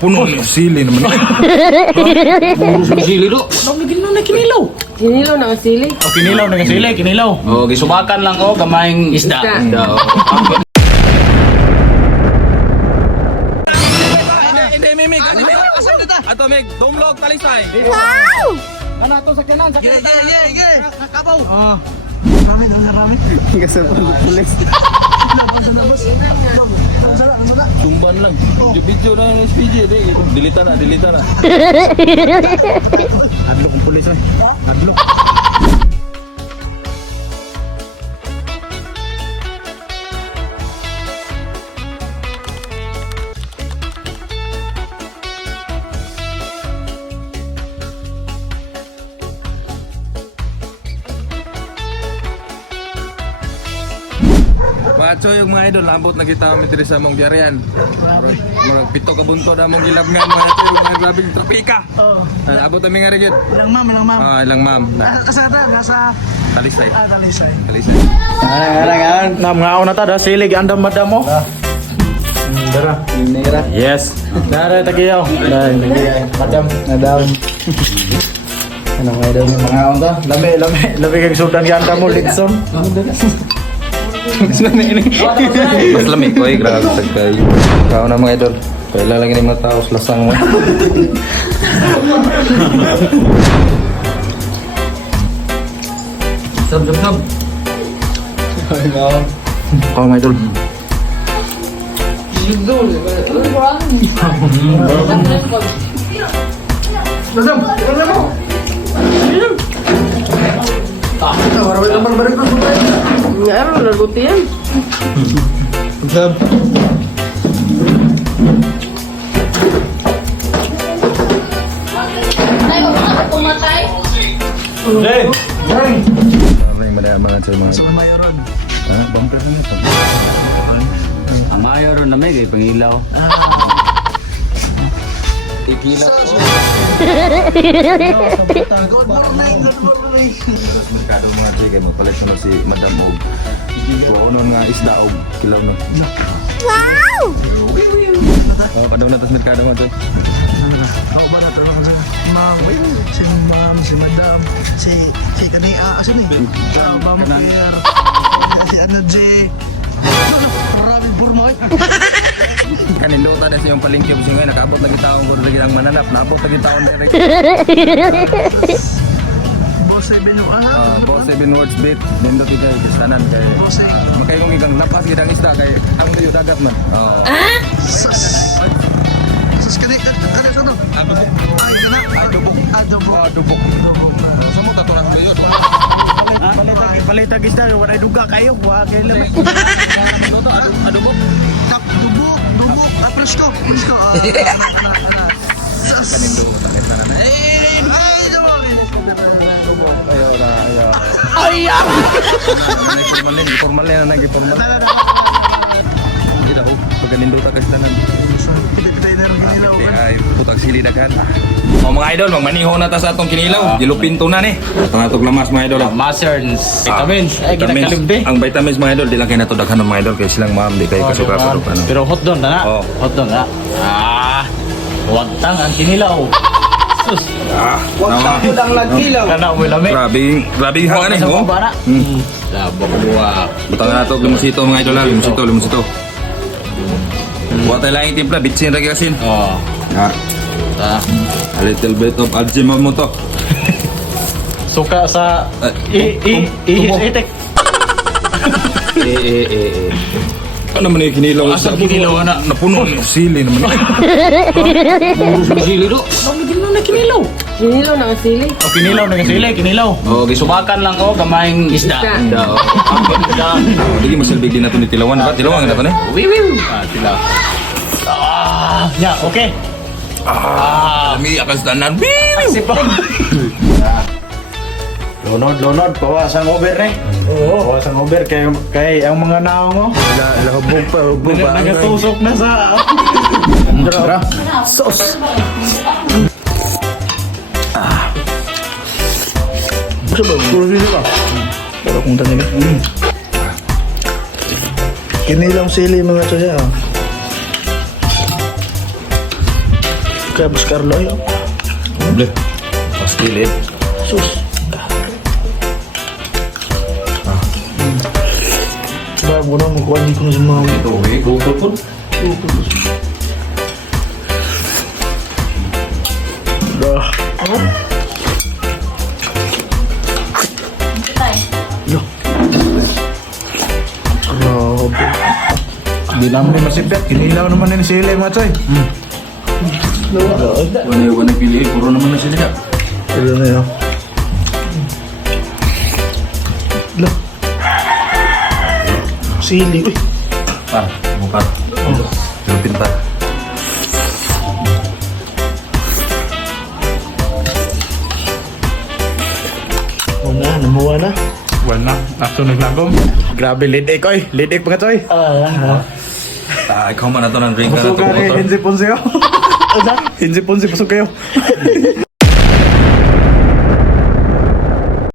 Napuno ni sili naman. Sili do. Ano na kinilaw? Kinilaw na ang sili. O kinilaw na sili, kinilaw. Oh, gisubakan lang oh gamayng isda. Isda. Hindi, Mimig. Ato, Mig. Dumlog, talisay. Ano ato sa kanan? Sa kanan. Kapaw. Tumban lang. Video na ng SPG. Dilita na. Adlok ang pulis eh. Adlok. Macho yung mga idol, lambot na kita kami diri sa mong diaryan. Mga pito ka bunto na mong gilabngan mga ito yung mga grabing trapika. Abot kami nga rin yun. Ilang ma'am. Ilang ma'am. Kasada, nasa Talisay. Dalisay. Talisay. Namngao na ta, da silig andam madam mo. Dara. Yes. Dara tagiyaw. Madam. Ano nga daw yung mga onda? Lami kag sudan ganda mo Lidson. Mas lamig ko eh, grabe sa kayo. Kau na mga idol. Kaila lang yung mga tao, lasang mo. Sab. Kau mga idol. Nga, laguti yan. Sab. May mga sa mga. Bumper na ito. Ang mayor na may kay pangilaw. Tikila ko. Merkado mga chike mo palit na si Madam Og. Tuon nga isda og kilaw no. Wow! Oh, kadaw na tas merkado mo to. Ako ba na tulong sa si ma'am, si madam, si kania, asan eh? Ma'am Pierre, si Ana J. Maraming burma eh. Kanindo ta sa yung palengke mo ngayon nakaabot lagi taong ko lagi ang mananap, naabot lagi taong direct. Boss ay binu Boss 7 words bit, nindo ti kay kasanan kay. Boss ay Makayong igang lapas gidang isda kay ang tuyo dagat man. Oh. Sus kani sa to. Adubok. Adubok. Sumo ta to nang tuyo. Palitag isda, wala duga kayo, wa kay lamay. Adubok. Dubok, presko. Kanindo tanet na na. Formal na nang formal. Kita pagkanindo ta kasi tanan. Pitay na rin kinilaw. Ay putang sili daghan. Oh mga idol, magmaniho na ta sa atong kinilaw. Gilupin to na ni. Atong atong lamas mga idol. Master's vitamins. Ay ginakalibdi. Ang vitamins mga idol, di lang kayo na to daghan ng mga idol kay silang ma'am di kay kasuka pero ano. Pero hot doon na. Oh. Hot doon na. Wagtang ang kinilaw. Sus. Kulang lang kilaw. Kana mo lami. Grabe hangan eh. Oh. Bara. Labo ko duwa. Butang na to limusito mga idol, limusito. Buat tayo lang yung timpla, bitsin lagi kasin. Oh. A little bit of algema mo to. Suka sa ihitek. Ano naman yung kinilaw? Asa kinilaw na? Napuno ni sili naman. Sili do. Ano na kinilaw? Kinilaw na ang sili. O kinilaw na sili, kinilaw. Oh, gisubakan lang oh gamayng isda. Isda. Hindi masilbig din na ito ni Tilawan. Ba? Tilawan na ito na eh. Wiwiw. Tila. Yeah, okay. Lami akas tanan. Sipa. Lonod, pawas ang over eh. Oo. Pawas ang over kay ang mga naong mo. Hubog pa. Nagatusok na sa... Sauce. Pero kung tanig. Kinilang sili mga tsoya. Kaya Boss Carlo ayo. Ble. Mas kilid. Sus. Bago na mo kuha di ko na sa mga Ito, gusto po. dah. Oh. Loh. Grabe. Di naman ni masipit. Kinilaw naman ni sila mga choy. Wala pili, puro naman na sila. Ayun na yun. Loh. Sili. Uy. Pa, mukha. Lupin pa. Oo na, namuha na. Wala na. After naglagom. Grabe, lead-egg oy. Lead-egg pa ka, Choy. Ikaw man na to ng drink na Pasok to ka rin. motor. Hinsi ponsi ko. Hinsi ponsi, pasok kayo.